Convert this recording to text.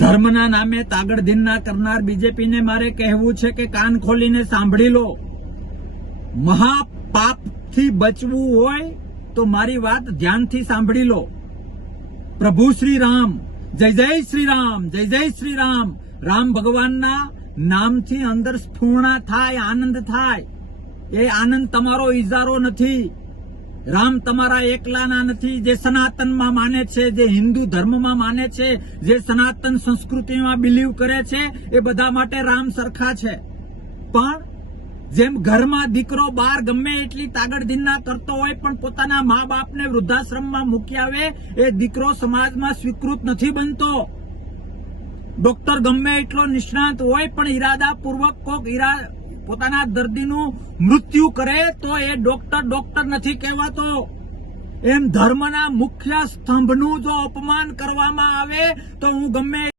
ધર્મના નામે તાગડધીનના કરનાર બીજેપીને મારે કહેવું છે કે કાન ખોલીને સાંભળી લો. મહાપાપથી બચવું હોય તો મારી વાત ધ્યાનથી સાંભળી લો. પ્રભુ શ્રી રામ, જય જય શ્રી રામ, જય જય શ્રી રામ. રામ ભગવાનના નામથી અંદર સ્ફૂર્ણા થાય, આનંદ થાય. એ આનંદ તમારો ઇજારો નથી. રામ તમારા એકલાના નથી. જે સનાતનમાં માને છે, જે હિન્દુ ધર્મમાં માને છે, જે સનાતન સંસ્કૃતિમાં બિલીવ કરે છે, એ બધા માટે રામ સરખા છે. પણ જેમ ઘરમાં દીકરો બહાર ગમે એટલી તાગડધીનના કરતો હોય પણ પોતાના મા બાપને વૃદ્ધાશ્રમમાં મૂકી આવે, એ દીકરો સમાજમાં સ્વીકૃત નથી બનતો. ડોક્ટર ગમે એટલો નિષ્ણાત હોય પણ ઈરાદાપૂર્વક પોતાના દર્દીનું મૃત્યુ કરે તો એ ડોક્ટર નથી કહેવાતો. એમ ધર્મના મુખ્ય સ્તંભનું જો અપમાન કરવામાં આવે તો હું ગમે